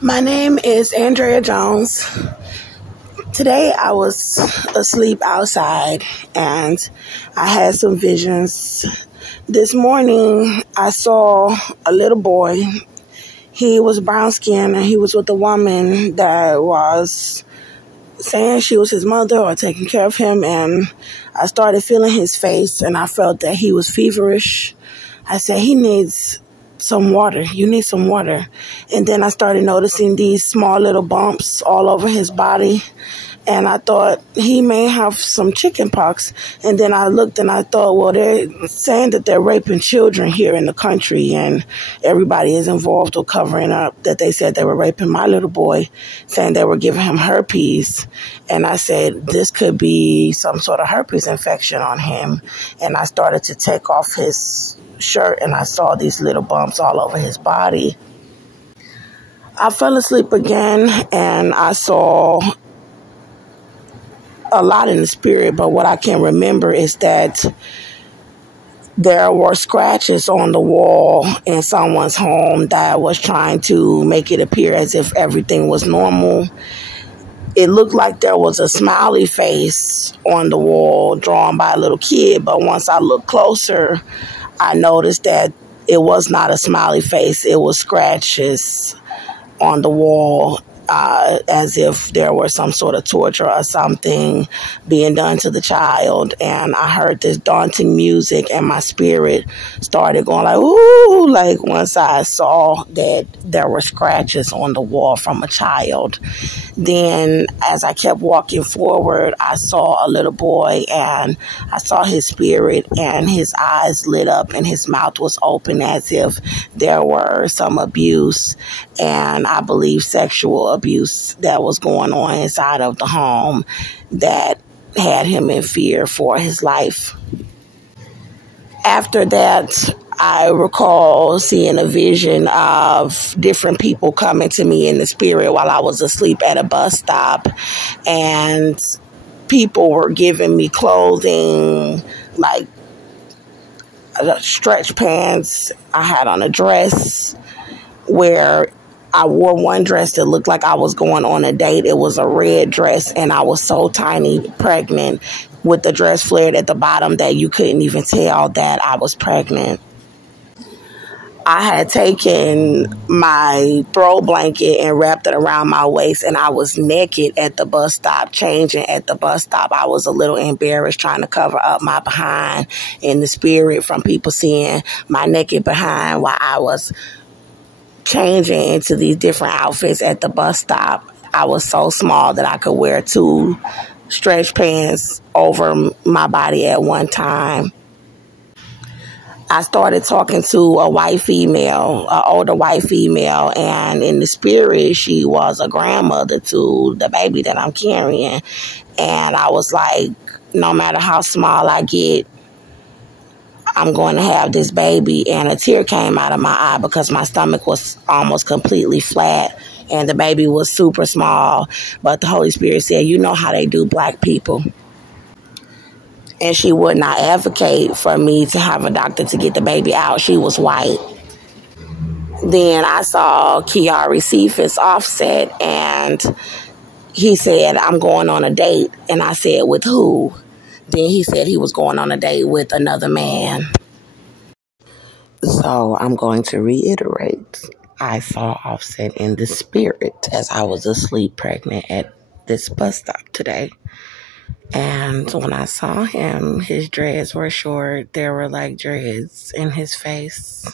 My name is Andrea Jones. Today I was asleep outside and I had some visions. This morning I saw a little boy. He was brown skinned and he was with a woman that was saying she was his mother or taking care of him, and I started feeling his face and I felt that he was feverish. I said, he needs some water. You need some water. And then I started noticing these small little bumps all over his body. And I thought he may have some chicken pox. And then I looked and I thought, well, they're saying that they're raping children here in the country and everybody is involved or covering up that they said they were raping my little boy, saying they were giving him herpes. And I said, this could be some sort of herpes infection on him. And I started to take off his shirt and I saw these little bumps all over his body. I fell asleep again and I saw a lot in the spirit, but what I can remember is that there were scratches on the wall in someone's home that was trying to make it appear as if everything was normal. It looked like there was a smiley face on the wall drawn by a little kid, but once I looked closer, I noticed that it was not a smiley face. It was scratches on the wall, as if there were some sort of torture or something being done to the child. And I heard this daunting music and my spirit started going like, ooh, like once I saw that there were scratches on the wall from a child. Then as I kept walking forward, I saw a little boy and I saw his spirit and his eyes lit up and his mouth was open as if there were some abuse, and I believe sexual abuse that was going on inside of the home that had him in fear for his life. After that, I recall seeing a vision of different people coming to me in the spirit while I was asleep at a bus stop, and people were giving me clothing like stretch pants. I had on a dress where I wore one dress that looked like I was going on a date. It was a red dress, and I was so tiny, pregnant, with the dress flared at the bottom that you couldn't even tell that I was pregnant. I had taken my throw blanket and wrapped it around my waist, and I was naked at the bus stop, changing at the bus stop. I was a little embarrassed trying to cover up my behind in the spirit from people seeing my naked behind while I was changing into these different outfits at the bus stop. I was so small that I could wear 2 stretch pants over my body at one time. I started talking to a white female, an older white female, and in the spirit, she was a grandmother to the baby that I'm carrying. And I was like, no matter how small I get, I'm going to have this baby. And a tear came out of my eye because my stomach was almost completely flat and the baby was super small. But the Holy Spirit said, you know how they do black people. And she would not advocate for me to have a doctor to get the baby out. She was white. Then I saw Kiari Cephas Offset, and he said, I'm going on a date. And I said, with who? Then he said he was going on a date with another man. So I'm going to reiterate. I saw Offset in the spirit as I was asleep pregnant at this bus stop today. And when I saw him, his dreads were short. There were like dreads in his face.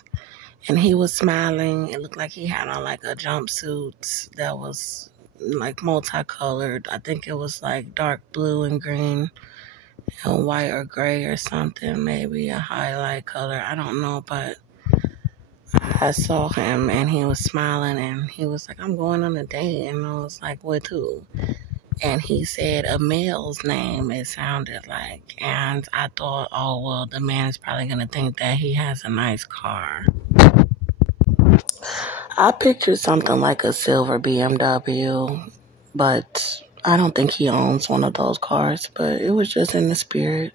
And he was smiling. It looked like he had on like a jumpsuit that was like multicolored. I think it was like dark blue and green and white or gray or something. Maybe a highlight color. I don't know, but I saw him and he was smiling and he was like, I'm going on a date. And I was like, with who? And he said a male's name, it sounded like. And I thought, oh, well, the man is probably going to think that he has a nice car. I pictured something like a silver BMW, but I don't think he owns one of those cars, but it was just in the spirit.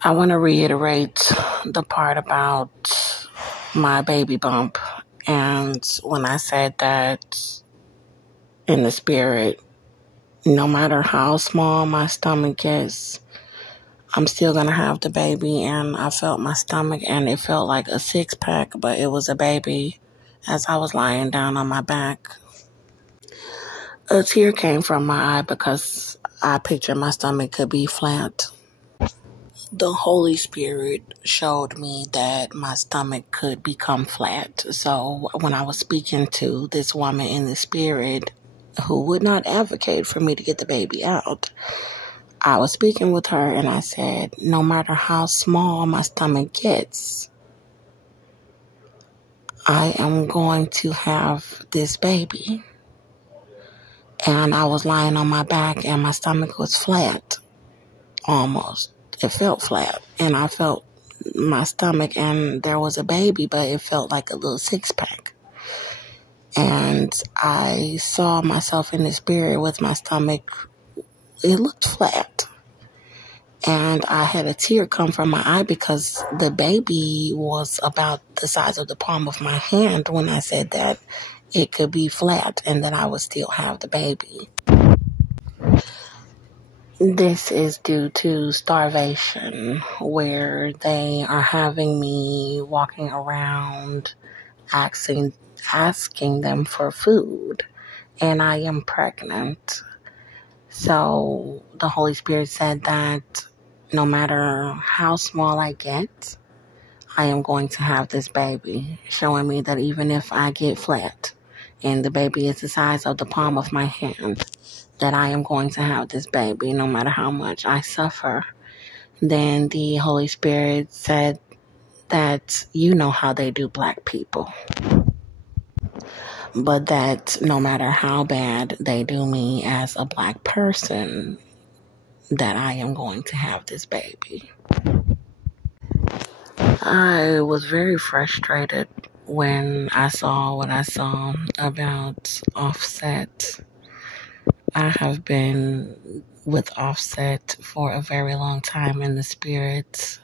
I want to reiterate the part about my baby bump And when I said that in the spirit, no matter how small my stomach gets, I'm still going to have the baby. And I felt my stomach, and it felt like a 6-pack, but it was a baby as I was lying down on my back. A tear came from my eye because I pictured my stomach could be flat. The Holy Spirit showed me that my stomach could become flat. So when I was speaking to this woman in the spirit who would not advocate for me to get the baby out, I was speaking with her and I said, no matter how small my stomach gets, I am going to have this baby. And I was lying on my back and my stomach was flat, almost. It felt flat. And I felt my stomach and there was a baby, but it felt like a little 6-pack. And I saw myself in the spirit with my stomach. It looked flat. And I had a tear come from my eye because the baby was about the size of the palm of my hand when I said that it could be flat and that I would still have the baby. This is due to starvation, where they are having me walking around asking them for food, and I am pregnant. So the Holy Spirit said that no matter how small I get, I am going to have this baby, showing me that even if I get flat and the baby is the size of the palm of my hand, that I am going to have this baby no matter how much I suffer. Then the Holy Spirit said that you know how they do black people, but that no matter how bad they do me as a black person, that I am going to have this baby. I was very frustrated when I saw what I saw about Offset. I have been with Offset for a very long time in the spirit,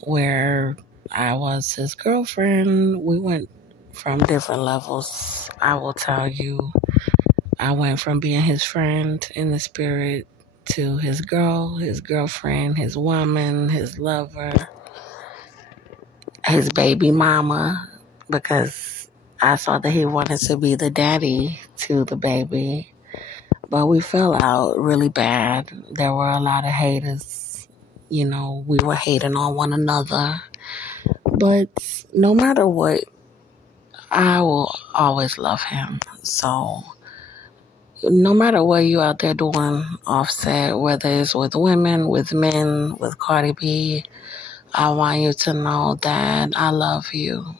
where I was his girlfriend. We went from different levels. I will tell you, I went from being his friend in the spirit to his girl, his girlfriend, his woman, his lover, his baby mama, because I saw that he wanted to be the daddy to the baby. But we fell out really bad. There were a lot of haters. We were hating on one another. But no matter what, I will always love him. So no matter what you out there doing, Offset, whether it's with women, with men, with Cardi B, I want you to know that I love you